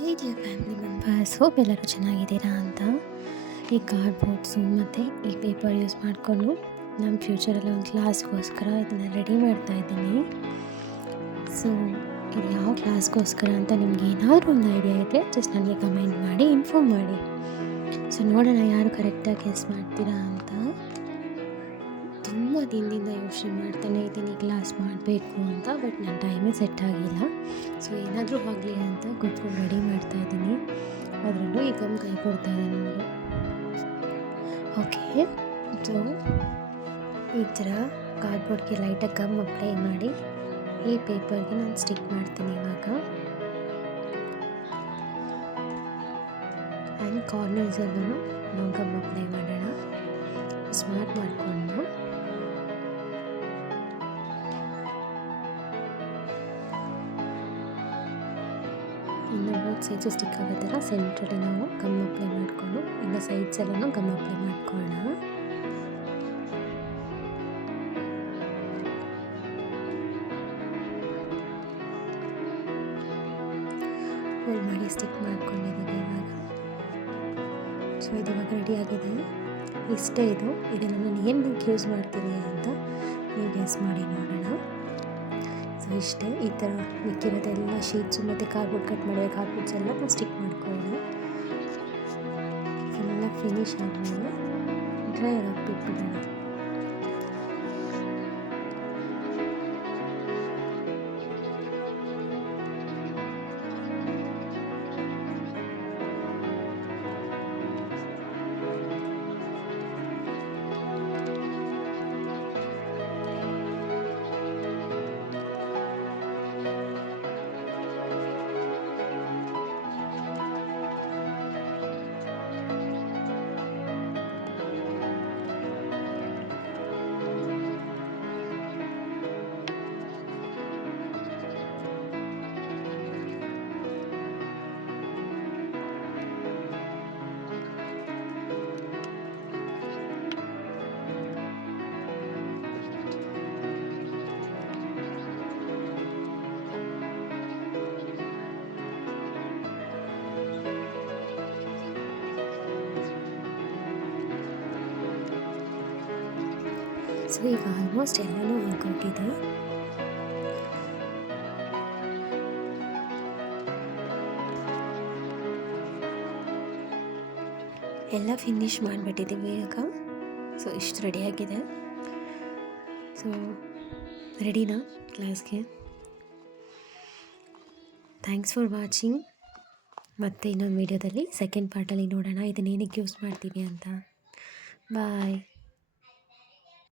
ಹೇ dear family members, hope ಎಲ್ಲರೂ ಚೆನ್ನಾಗಿದ್ದೀರಾ ಅಂತ. ಈ ಕಾರ್ಡ್ಬೋರ್ಡ್ಸು ಮತ್ತು ಈ ಪೇಪರ್ ಯೂಸ್ ಮಾಡಿಕೊಂಡು ನಮ್ಮ ಫ್ಯೂಚರಲ್ಲಿ ಒಂದು ಕ್ಲಾಸ್ಗೋಸ್ಕರ ಇದನ್ನು ರೆಡಿ ಮಾಡ್ತಾ ಇದ್ದೀನಿ. ಸೊ ಇದು ಯಾವ ಕ್ಲಾಸ್ಗೋಸ್ಕರ ಅಂತ ನಿಮ್ಗೆ ಏನಾದರೂ ಒಂದು ಐಡಿಯಾ ಇದ್ದರೆ ಜಸ್ಟ್ ನನಗೆ ಕಮೆಂಟ್ ಮಾಡಿ ಇನ್ಫಾರ್ಮ್ ಮಾಡಿ. ಸೊ ನೋಡೋಣ ಯಾರು ಕರೆಕ್ಟಾಗಿ ಗೆಸ್ ಮಾಡ್ತೀರಾ ಅಂತ. ತುಂಬ ದಿನದಿಂದ ಯೋಚನೆ ಮಾಡ್ತಾನೆ ಇದ್ದೀನಿ ಕ್ಲಾಸ್ ಮಾಡಬೇಕು ಅಂತ, ಬಟ್ ನನ್ನ ಟೈಮೇ ಸೆಟ್ ಆಗಿಲ್ಲ. ಸೊ ಏನಾದರೂ ಆಗಲಿ ಅಂತ ಕೂತ್ಕೊಂಡು ರೆಡಿ ಮಾಡ್ತಾಯಿದ್ದೀನಿ. ಅದರಲ್ಲೂ ಈ ಗಮ್ ಕೈ ಕೊಡ್ತಾ ಇದೆ ನನಗೆ. ಓಕೆ, ಸೊ ಈ ಥರ ಕಾರ್ಡ್ಬೋರ್ಡ್ಗೆ ಲೈಟಾಗಿ ಗಮ್ ಅಪ್ಲೈ ಮಾಡಿ ಈ ಪೇಪರ್ಗೆ ನಾನು ಸ್ಟಿಕ್ ಮಾಡ್ತೀನಿ ಇವಾಗ. ಆ್ಯಂಡ್ ಕಾರ್ನರ್ಸಲ್ಲೂ ನಾವು ಗಮ್ ಅಪ್ಲೈ ಮಾಡೋಣ ಸ್ಮಾರ್ಟ್ ಮಾಡಿಕೊಂಡು. ಇನ್ನು ಬೋತ್ ಸೈಡ್ಸು ಸ್ಟಿಕ್ ಆಗೋ ಥರ ಸೆಂಟ್ರಲ್ಲಿ ನಾವು ಗಮ್ ಅಪ್ಲೈ ಮಾಡಿಕೊಂಡು ಇನ್ನು ಸೈಡ್ಸೆಲ್ಲೂ ಗಮ್ ಅಪ್ಲೈ ಮಾಡ್ಕೊಳ್ಳೋಣ. ಫೋಲ್ಡ್ ಮಾಡಿ ಸ್ಟಿಕ್ ಮಾಡ್ಕೊಂಡಿದ್ದೀವಿ ಇವಾಗ. ಸೊ ಇದು ಇವಾಗ ರೆಡಿ ಆಗಿದೆ. ಇಷ್ಟೇ ಇದನ್ನು ನಾನು ಏನಕ್ಕೆ ಯೂಸ್ ಮಾಡ್ತೀನಿ ಅಂತ ನೀವು ಗೆಸ್ ಮಾಡಿ ನೋಡೋಣ. ಸೊ ಇಷ್ಟೇ, ಈ ಥರ ಮಿಕ್ಕಿರೋದೆಲ್ಲ ಶೀಟ್ಸು ಮತ್ತು ಕಾರ್ಡ್ಬೋರ್ಡ್ ಕಟ್ ಮಾಡಿರೋ ಕಾರ್ಡ್ಬೋರ್ಡ್ಸ್ ಎಲ್ಲ ಸ್ಟಿಕ್ ಮಾಡ್ಕೊಳ್ಳೋಣ. ಫುಲ್ಲಾಗಿ ಫಿನಿಶ್ ಆದಮೇಲೆ ಡ್ರೈ ಆಗಿ ಬಿಟ್ಬಿಡೋಣ. ಸೊ ಈಗ ಆಲ್ಮೋಸ್ಟ್ ಎಲ್ಲನೂ ಆಗೋಗಿದೆ. ಎಲ್ಲ ಫಿನಿಶ್ ಮಾಡಿಬಿಟ್ಟಿದ್ದೀವಿ ಈಗ. ಸೊ ಇಷ್ಟು ರೆಡಿಯಾಗಿದೆ. ಸೊ ರೆಡಿನಾ ಕ್ಲಾಸ್ಗೆ? Thanks for watching. ಮತ್ತು ಇನ್ನೊಂದು ವೀಡಿಯೋದಲ್ಲಿ ಸೆಕೆಂಡ್ ಪಾರ್ಟಲ್ಲಿ ನೋಡೋಣ ಇದನ್ನೇನಕ್ಕೆ ಯೂಸ್ ಮಾಡ್ತೀವಿ ಅಂತ. ಬಾಯ್.